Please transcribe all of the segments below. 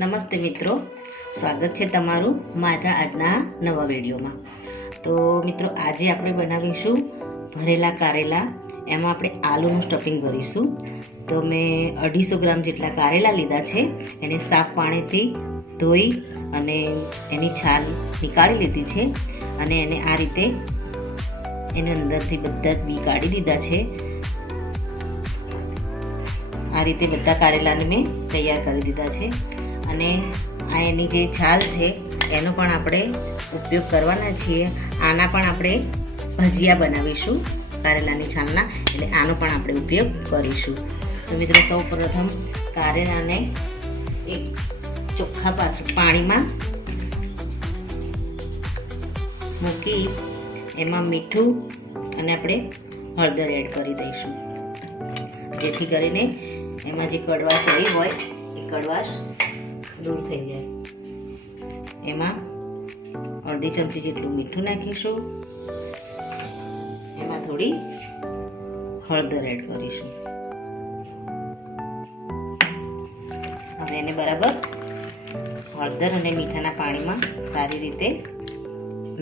નમસ્તે મિત્રો, સ્વાગત છે તમારું મારા આજના નવા વિડીયોમાં. તો મિત્રો, આજે આપણે બનાવીશું ભરેલા કારેલા. એમાં આપણે આલુનું સ્ટફિંગ કરીશું. તો મેં 250 ગ્રામ જેટલા કારેલા લીધા છે. એને સાફ પાણીથી ધોઈ અને એની છાલ નીકાળી લીધી છે અને એને આ રીતે એની અંદરથી બધા જ બી કાઢી દીધા છે. આ રીતે બધા કારેલાને મેં તૈયાર કરી દીધા છે અને આ એની જે છાલ છે એનો પણ આપણે ઉપયોગ કરવાના છીએ. આના પણ આપણે ભજીયા બનાવીશું કારેલાની છાલના, એટલે આનો પણ આપણે ઉપયોગ કરીશું. તો મિત્રો, સૌ પ્રથમ કારેલાને એક ચોખ્ખા પાણીમાં મૂકી એમાં મીઠું અને આપણે હળદર એડ કરી દઈશું, જેથી કરીને એમાં જે કડવાશ રહી હોય એ કડવાશ દૂર થઈ જાય. એમાં અડધી ચમચી જેટલું મીઠું નાખીશું. એમાં થોડી હળદર એડ કરીશું. હવે એને બરાબર હળદર અને મીઠાના પાણીમાં સારી રીતે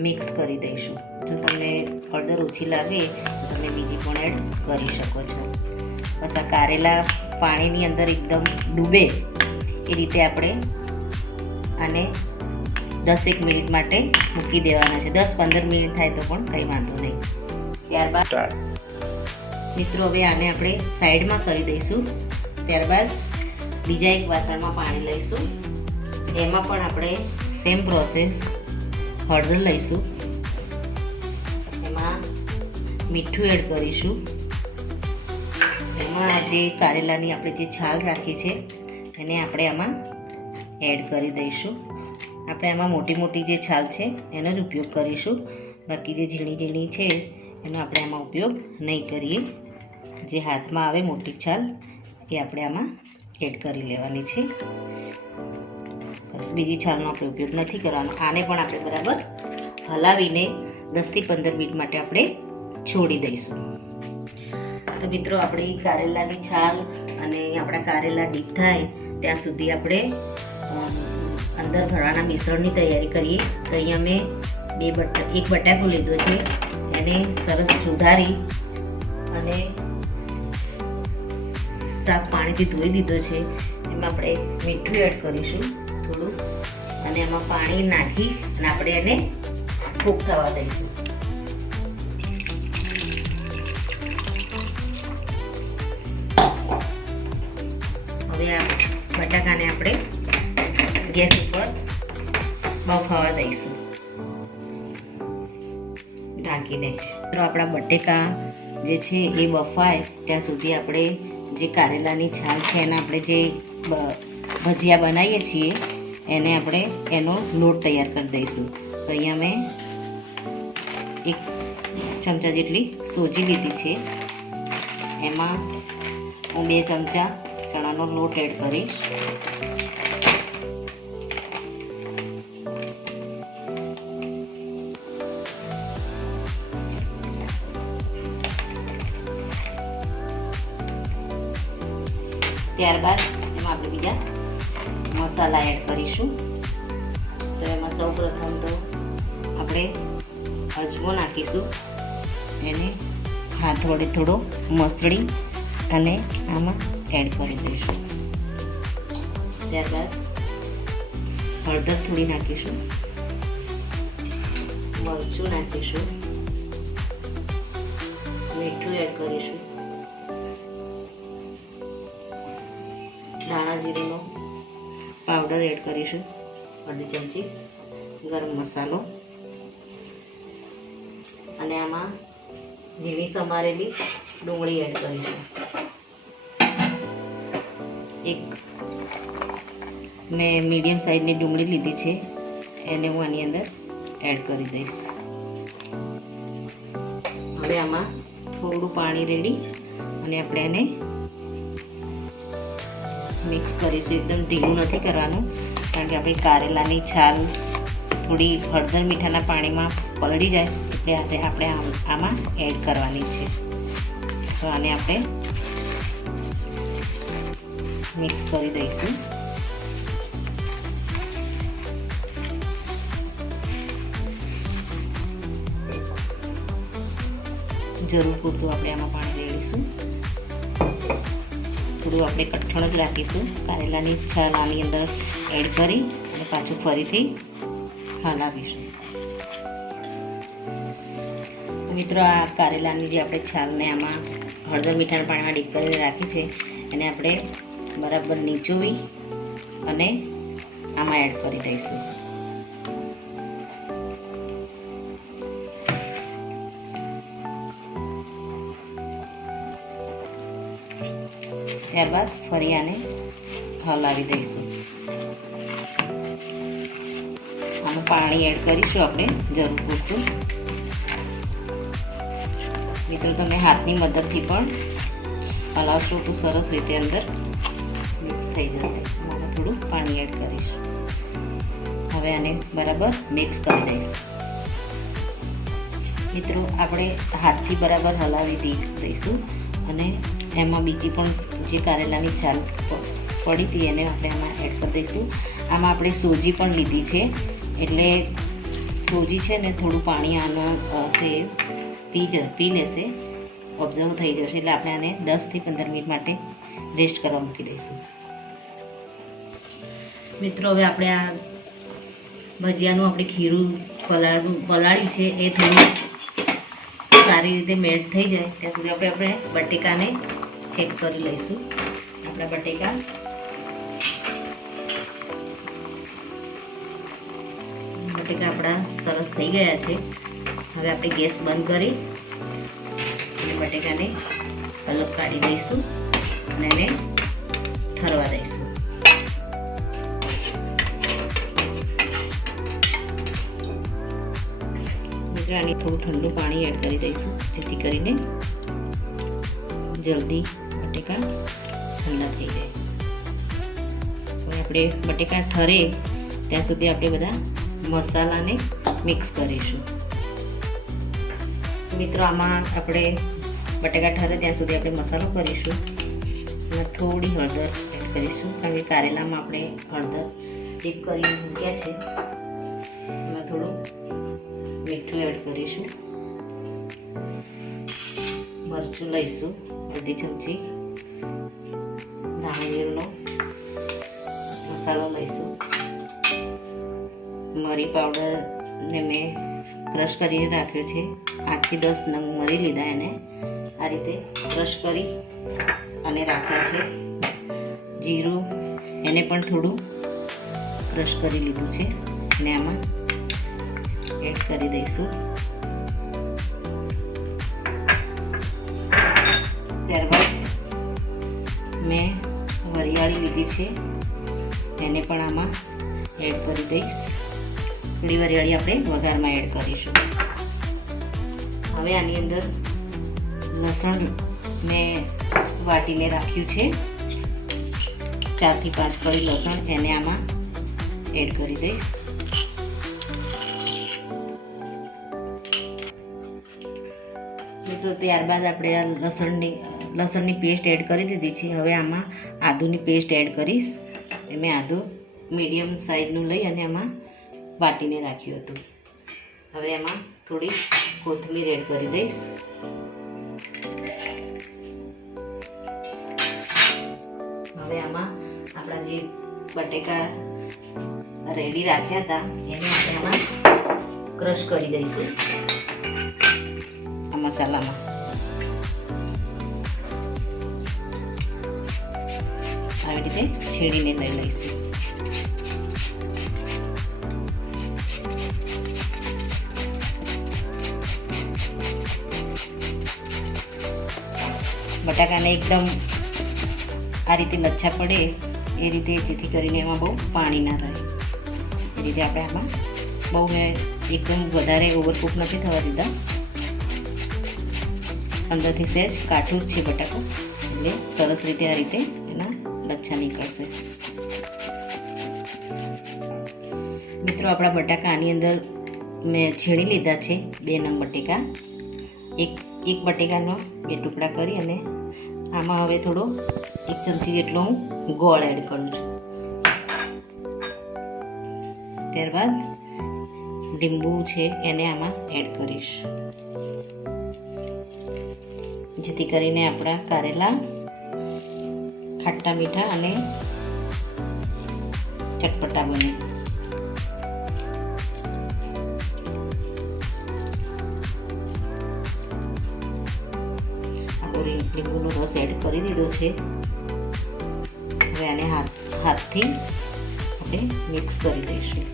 મિક્સ કરી દઈશું. જો તમને હળદર ઓછી લાગે તો તમે બીજી પણ એડ કરી શકો છો. બસ આ કારેલા પાણીની અંદર એકદમ ડૂબે એ રીતે આપણે આને 10-1 મિનિટ માટે મૂકી દેવાના છે. 10-15 મિનિટ થાય તો પણ કંઈ વાંધો નહીં. ત્યારબાદ મિત્રો, હવે આને આપણે સાઈડમાં કરી દઈશું. ત્યારબાદ બીજા એક વાસણમાં પાણી લઈશું. એમાં પણ આપણે સેમ પ્રોસેસ, હળદર લઈશું, એમાં મીઠું એડ કરીશું. એમાં જે કારેલાની આપણે જે છાલ રાખી છે એને આપણે આમાં એડ કરી દઈશું. આપણે આમાં મોટી મોટી જે છાલ છે એનો જ ઉપયોગ કરીશું. બાકી જે ઝીણી ઝીણી છે એનો આપણે આમાં ઉપયોગ નહીં કરીએ. જે હાથમાં આવે મોટી છાલ એ આપણે આમાં એડ કરી લેવાની છે. બસ બીજી છાલનો આપણે ઉપયોગ નથી કરવાનો. આને પણ આપણે બરાબર હલાવીને 10-15 મિનિટ માટે આપણે છોડી દઈશું. તો મિત્રો, આપણી કારેલાની છાલ અને આપણા કારેલા ડીપ થાય ત્યાં સુધી આપણે અંદર ભરવાના મિશ્રણની તૈયારી કરીએ. તો અહીંયા મેં એક બટાકો લીધો છે. એને સરસ સુધારી અને સાફ પાણીથી ધોઈ દીધો છે. એમાં આપણે મીઠું એડ કરીશું થોડું, અને એમાં પાણી નાખી અને આપણે એને કૂક થવા દઈશું. હવે આ બટાકાને આપણે ગેસ ઉપર બફાવા દઈશું ઢાંકીને. તો આપણા બટેકા જે છે એ બફાય ત્યાં સુધી આપણે જે કારેલાની છાલ છે એના આપણે જે ભજીયા બનાવીએ છીએ એને આપણે એનો લોટ તૈયાર કરી દઈશું. તો અહીંયા મેં 1 ચમચા જેટલી સોજી લીધી છે. એમાં હું 2 ચમચા ચણાનો લોટ એડ કરીશ. ત્યારબાદ એમાં આપણે બીજા મસાલા એડ કરીશું. તો એમાં સૌ પ્રથમ તો આપણે અજમો નાખીશું. એને હાથ વડે થોડો મસળી અને આમાં એડ કરી દઈશું. ત્યારબાદ હળદર થોડી નાખીશું, મરચું નાખીશું, મીઠું એડ કરીશું, ધાણા જીરુંનો પાવડર એડ કરીશું, અડધી ચમચી ગરમ મસાલો, અને આમાં ઝીણી સમારેલી ડુંગળી એડ કરીશું. એક મેં મીડિયમ સાઇઝની ડુંગળી લીધી છે, એને હું આની અંદર એડ કરી દઈશ. હવે આમાં થોડું પાણી રેડી અને આપણે એને મિક્સ કરીશું. એકદમ ઢીલું નથી કરવાનું, કારણ કે આપણી કારેલાની છાલ થોડી હળદર મીઠાના પાણીમાં પલળી જાય એટલે આપણે આમાં એડ કરવાની છે. તો આને આપણે મિક્સ કરી દઈશું. જરૂર પૂરતું આપણે આમાં પાણી રેડીશું. થોડું આપણે કઠણ જ રાખીશું. કારેલાની છાલ આની અંદર એડ કરી અને પાછું ફરીથી હલાવીશું. મિત્રો, આ કારેલાની જે આપણે છાલને આમાં હળદર મીઠાના પાણીમાં ડીપ કરીને રાખી છે એને આપણે બરાબર નીચોવી અને આમાં એડ કરી દઈશું. ત્યારબાદ ફરી આને હલાવી દઈશું. આનું પાણી એડ કરીશું આપણે જરૂર પૂરતું. મિત્રો, તમે હાથની મદદથી પણ હલાવશો તો સરસ રીતે અંદર મિક્સ થઈ જશે. આમાં થોડું પાણી એડ કરીશું. હવે આને બરાબર મિક્સ કરી દઈશું. મિત્રો, આપણે હાથથી બરાબર હલાવી દઈશું અને એમાં બીજી પણ જે કારેલાની છાલ પડી હતી એને આપણે આમાં એડ કરી દઈશું. આમાં આપણે સોજી પણ લીધી છે એટલે સોજી છે ને થોડું પાણી આના પી લેશે, ઓબ્ઝર્વ થઈ જશે. એટલે આપણે આને 10 થી 15 મિનિટ માટે રેસ્ટ કરવા મૂકી દઈશું. મિત્રો, હવે આપણે આ ભજીયાનું આપણે ખીરું પલાળ્યું છે એ થોડું સારી રીતે મેલ્ટ થઈ જાય ત્યાં સુધી આપણે બટેકાને ચેક કરી લઈશું. આપણા બટેકા આપણા સરસ થઈ ગયા છે. હવે આપણે ગેસ બંધ કરી અને બટેકાને અલગ કાઢી દઈશું અને એને ઠરવા દઈશું. મિત્રો, આને થોડું ઠંડુ પાણી એડ કરી દઈશું જેથી કરીને જલ્દી બટેકા ઠંડા થઈ જાય. હવે આપણે બટેકા ઠરે ત્યાં સુધી આપણે બધા મસાલાને મિક્સ કરીશું. મિત્રો, આમાં આપણે બટેકા ઠરે ત્યાં સુધી આપણે મસાલો કરીશું અને થોડી હળદર એડ કરીશું કારણ કે કારેલામાં આપણે હળદર ડીપ કરીને મૂક્યા છે. એમાં થોડું મીઠું એડ કરીશું. મરચું લઈશું અડધી ચમચી. ધાણા જીરુંનો મસાલો લઈશું. મરી પાવડરને મેં ક્રશ કરીને રાખ્યો છે. 8 થી 10 નંગ મરી લીધા, એને આ રીતે ક્રશ કરી અને રાખ્યા છે. જીરું એને પણ થોડું ક્રશ કરી લીધું છે અને આમાં એડ કરી દઈશું. ત્યારબાદ મેં વરિયાળી લીધી છે એને પણ આમાં એડ કરી દઈશ. થોડી વરિયાળી આપણે વઘારમાં એડ કરીશું. હવે આની અંદર લસણ મેં વાટીને રાખ્યું છે. 4 થી 5 કળી લસણ એને આમાં એડ કરી દઈશ. મિત્રો, ત્યારબાદ આપણે આ લસણની પેસ્ટ એડ કરી દીધી છે. હવે આમાં આદુની પેસ્ટ એડ કરીશ. મેં આદુ મીડિયમ સાઈઝનું લઈ અને આમાં વાટીને રાખ્યું હતું. હવે એમાં થોડી કોથમીર એડ કરી દઈશ. હવે આમાં આપણા જે બટેકા રેડી રાખ્યા હતા એને આપણે આમાં ક્રશ કરી દઈશું. આ મસાલામાં આવી રીતે છીણીને લઈ લઈશું. બટાકાને એકદમ આ રીતે લચ્છા પડે એ રીતે, જેથી કરીને એમાં બહુ પાણી ના રહે એ રીતે આપણે આમાં બહુ મેં એકદમ વધારે ઓવરકુક નથી થવા દીધા. અંદરથી સહેજ કાઠું જ છે બટાકું એટલે સરસ રીતે આ રીતે એના લચ્છા નીકળશે. મિત્રો, આપણા બટાકા આની અંદર મેં છીણી લીધા છે. 2 નંગ બટેકા. એક બટેકાનો 2 ટુકડા કરી અને આમાં હવે થોડો 1 ચમચી જેટલો હું ગોળ એડ કરું છું. ત્યારબાદ લીંબુ છે એને આમાં એડ કરીશ. જેથી કરીને આપણા કારેલા ખાટા મીઠા અને ચટપટા બને. આપણે લીંબુનો રસ એડ કરી દીધો છે. હવે આને હાથથી આપણે મિક્સ કરી દઈશું.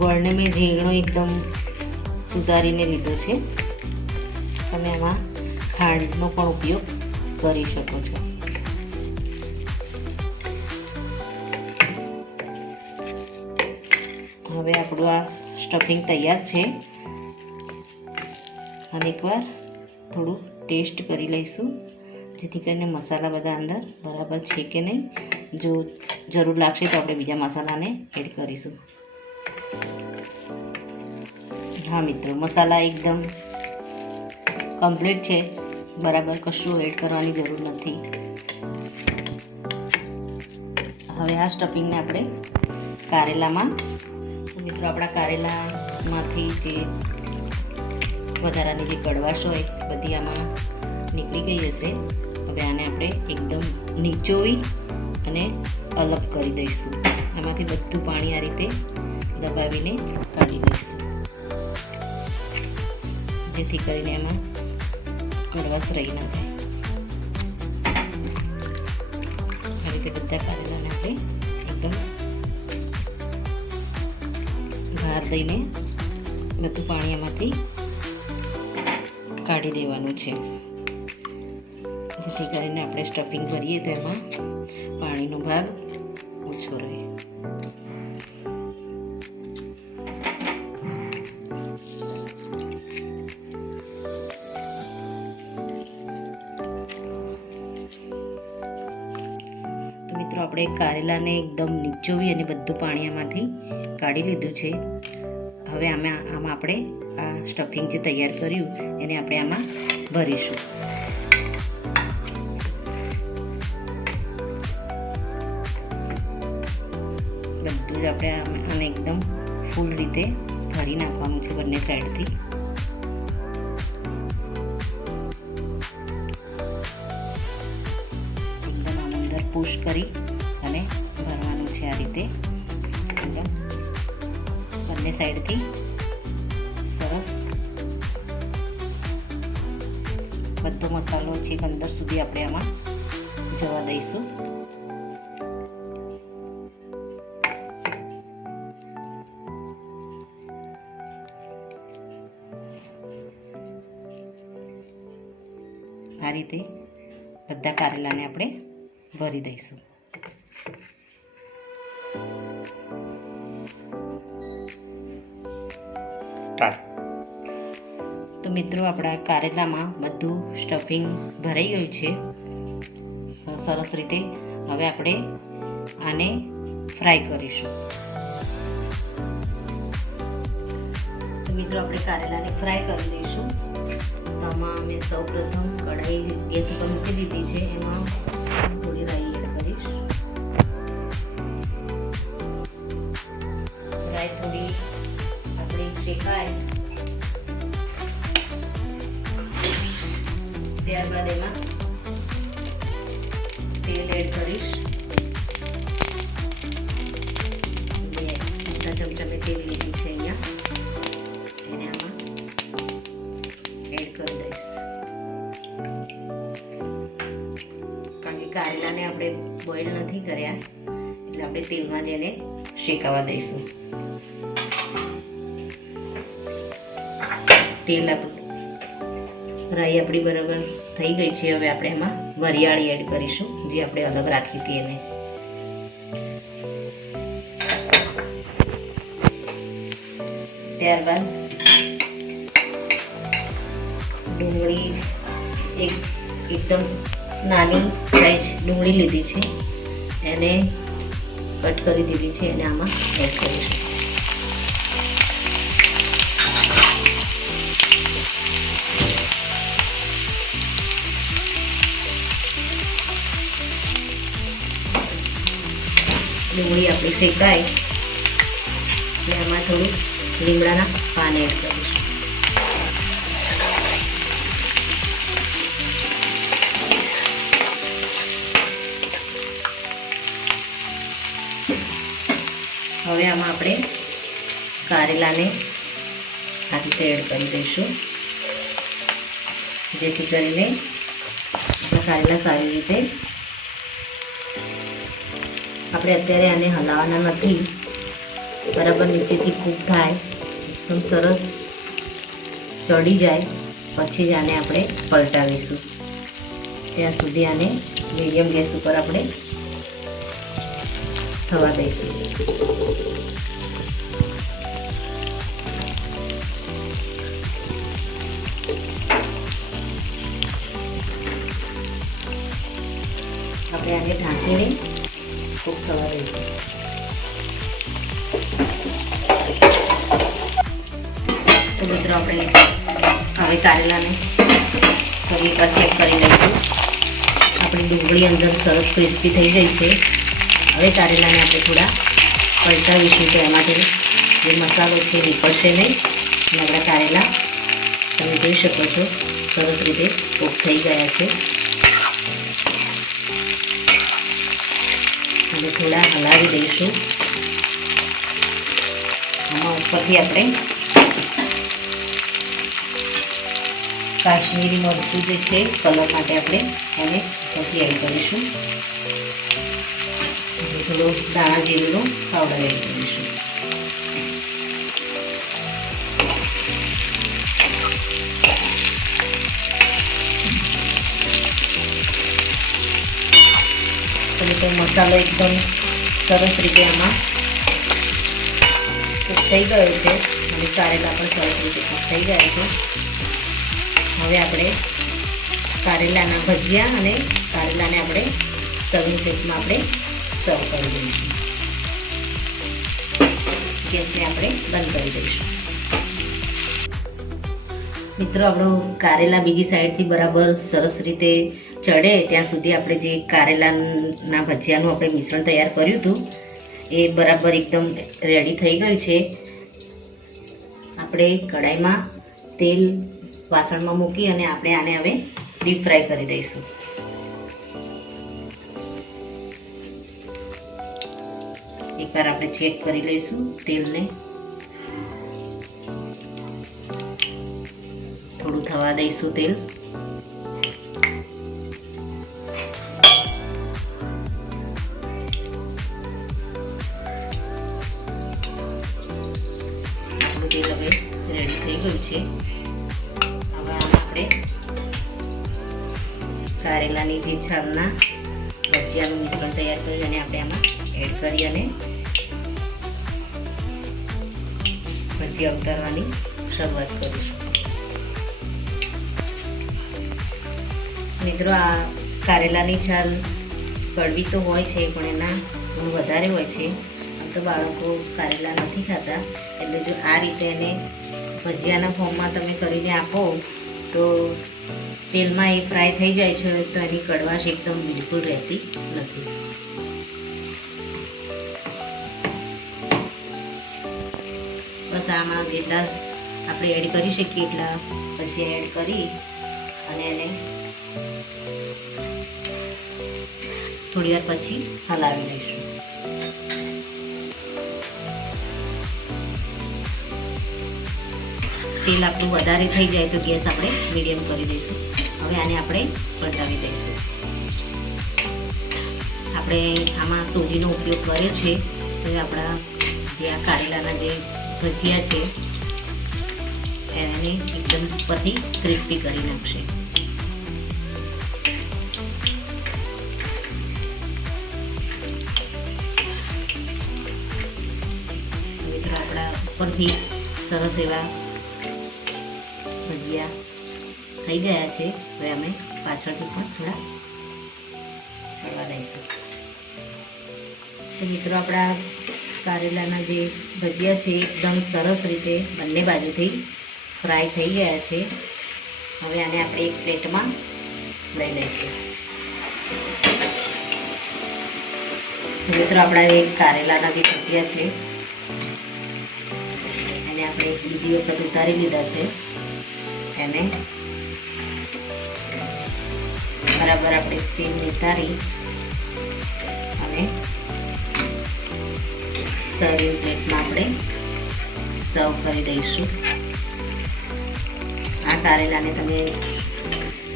ગોળને મેં ઝીણો એકદમ સુધારીને લીધો છે. તમે આમાં ખાંડનો પણ ઉપયોગ કરી શકો છો. હવે આપણું આ સ્ટફિંગ તૈયાર છે. અને એકવાર થોડું ટેસ્ટ કરી લઈશું, જેથી કરીને મસાલા બધા અંદર બરાબર છે કે નહીં. જો જરૂર લાગશે તો આપણે બીજા મસાલાને એડ કરીશું. હા મિત્રો, મસાલા એકદમ કમ્પ્લીટ છે, બરાબર કશું એડ કરવાની જરૂર નથી. હવે આ સ્ટફિંગને આપણે કારેલામાં, મિત્રો આપણા કારેલામાંથી જે વધારાની જે કડવાશ હોય બધી આમાં નીકળી ગઈ હશે. હવે આને આપણે એકદમ નીચોવી અને અલગ કરી દઈશું. આમાંથી બધું પાણી આ રીતે દબાવીને કાઢી દઈશું, જેથી કરીને એમાં કડવાશ રહી ના જાય. આ રીતે બધા કારેલાને આપણે એકદમ બહાર લઈને બધું પાણી એમાંથી કાઢી દેવાનું છે, જેથી કરીને આપણે સ્ટફિંગ ભરીએ તો એમાં પાણીનો ભાગ ઓછો રહે. તો મિત્રો આપણે કારેલાને એકદમ નીચોવી અને બધું પાણી એમાંથી કાઢી લીધું છે. હવે આમાં આપણે આ સ્ટફિંગ જે તૈયાર કર્યું એને આપણે આમાં ભરીશું. બધું જ આપણે આને એકદમ ફૂલ રીતે ભરી નાખવાનું છે બંને સાઈડથી. એકદમ આમ અંદર પુશ કરી અને ભરવાનું છે આ રીતે. એકદમ બંને સાઈડથી સરસ બધો મસાલો છેક અંદર સુધી આપણે આમાં જવા દઈશું. આ રીતે બધા કારેલાને આપણે ભરી દઈશું. તો મિત્રો આપણા કારેલામાં બધું સ્ટફિંગ ભરાઈ ગયું છે સરસ રીતે. હવે આપણે આને ફ્રાય કરીશું. તો મિત્રો આપણે કારેલાને ફ્રાય કરી દઈશું. તો આમાં મેં સૌપ્રથમ કઢાઈ ગેસ ઉપર મૂકી દીધી છે. એમાં થોડી રાઈ એડ કરીશ. રાઈ થોડી આપણી શેકાય ત્યારબાદ એમાં તેલ એડ કરીશ. મોટા ચમચા મેં તેલ લીધું છે અહીંયા, એને આમાં એડ કરી દઈશ. કારણ કે કારેલાને આપણે બોઇલ નથી કર્યા એટલે આપણે તેલમાં જ એને શેકાવા દઈશું. તેલ રાઈ આપણી બરાબર થઈ ગઈ છે. હવે આપણે એમાં વરિયાળી એડ કરીશું, જે આપણે અલગ રાખી હતી એને. ત્યારબાદ ડુંગળી એકદમ નાની સાઈઝ ડુંગળી લીધી છે, એને કટ કરી દીધી છે, એને આમાં એડ કરીશું. ડુંગળી આપણી શેકાય એટલે આમાં થોડું લીમડાના પાન એડ કરીશું. હવે આમાં આપણે કારેલાને આ રીતે એડ કરી દઈશું, જેથી કરીને આપણા કારેલા સારી રીતે, આપણે અત્યારે આને હલાવવાના નથી, બરાબર નીચેથી કૂક થાય, એકદમ સરસ ચડી જાય પછી જ આને આપણે પલટાવીશું. ત્યાં સુધી આને મીડિયમ ગેસ ઉપર આપણે થવા દઈશું. આપણે આને ઢાંકીને કૂક થવા દઈશું. તો મિત્રો આપણે હવે કારેલાને ફરી એકવાર ચેક કરી લઈશું. આપણી ડુંગળી અંદર સરસ ક્રિસ્પી થઈ ગઈ છે. હવે કારેલાને આપણે થોડા પલટાવીશું, તો એમાંથી જે મસાલો છે નીકળશે નહીં અને આપણા કારેલા તમે જોઈ શકો છો સરસ રીતે કૂક થઈ ગયા છે. અને થોડા હલાવી દઈશું. આમાં ઉપરથી આપણે કાશ્મીરી મરચું જે છે કલર માટે આપણે એને ઉપરથી એડ કરીશું. થોડું દાણા જીરુંનો પાવડર એડ કરીશું. તો મસાલો એકદમ સરસ રીતે આમાં કૂક થઈ ગયો છે અને કારેલા પણ સરસ રીતે કૂક થઈ ગયા છે. હવે આપણે કારેલાના ભજીયા અને કારેલાને આપણે સર્વિંગ પ્લેટમાં આપણે સર્વ કરી દઈશું. ગેસને આપણે બંધ કરી દઈશું. મિત્રો, આપણું કારેલા બીજી સાઈડથી બરાબર સરસ રીતે ચડે ત્યાં સુધી આપણે જે કારેલાના ભજીયાનું આપણે મિશ્રણ તૈયાર કર્યું હતું એ બરાબર એકદમ રેડી થઈ ગયું છે. આપણે કઢાઈમાં તેલ વાસણમાં મૂકી અને આપણે આને હવે ડીપ ફ્રાય કરી દઈશું. એકવાર આપણે ચેક કરી લઈશું તેલને. થોડું થવા દઈશું તેલ. તેલ હવે રેડી થઈ ગયું છે. હવે આમાં આપણે કારેલાની જે છાલના ભજીયાનું મિશ્રણ તૈયાર કર્યું અને આપણે આમાં એડ કરી અને ભજીયા ઉતારવાની શરૂઆત કરીશું. મિત્રો, આ કારેલાની છાલ કડવી તો હોય છે પણ એના ગુણ વધારે હોય છે. આમ તો બાળકો કારેલા નથી ખાતા, એટલે જો આ રીતે એને ભજીયાના ફોર્મમાં તમે કરીને આપો તો તેલમાં એ ફ્રાય થઈ જાય છે, તો એની કડવાશ એકદમ બિલકુલ રહેતી નથી. બસ આમાં જેટલા આપણે એડ કરી શકીએ એટલા ભજીયા એડ કરી અને એને થોડી વાર પછી હલાવી લઈશું. તેલ આપણું વધારે થઈ જાય તો ગેસ આપણે મીડિયમ કરી દઈશું. હવે આને આપણે પલટાવી દઈશું. આપણે આમાં સોજીનો ઉપયોગ કર્યો છે, તો આપણા જે આ કારેલાના જે ભજીયા છે એને એકદમ ઉપરથી ક્રિસ્પી કરી નાખશે. મિત્રો, આપણા ઉપરથી સરસ એવા ભજીયા થઈ ગયા છે. હવે અમે પાછળથી પણ થોડા ચડવા દઈશું. તો મિત્રો, આપણા કારેલાના જે ભજીયા છે એકદમ સરસ રીતે બંને બાજુથી ફ્રાય થઈ ગયા છે. હવે આને આપણે એક પ્લેટમાં લઈ લઈશું. મિત્રો, આપણા એક કારેલાના જે ભજીયા છે એને આપણે બીજી વખત ઉતારી લીધા છે. એને બરાબર આપણે તેલ નિતારી અને સર્વિંગ પ્લેટમાં આપણે સર્વ કરી દઈશું. આ કારેલાને તમે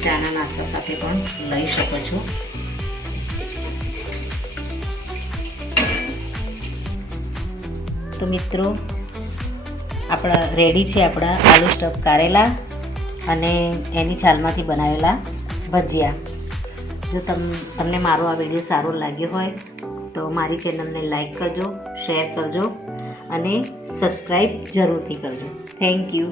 ચાના નાસ્તા સાથે પણ લઈ શકો છો. તો મિત્રો આપણા રેડી છે આપણા આલુ સ્ટફ કારેલા અને એની છાલમાંથી બનાવેલા ભજીયા. જો તમને મારો આ વિડીયો સારો લાગ્યો હોય તો મારી ચેનલને લાઈક કરજો, શેર કરજો અને સબસ્ક્રાઈબ જરૂરથી કરજો. Thank you.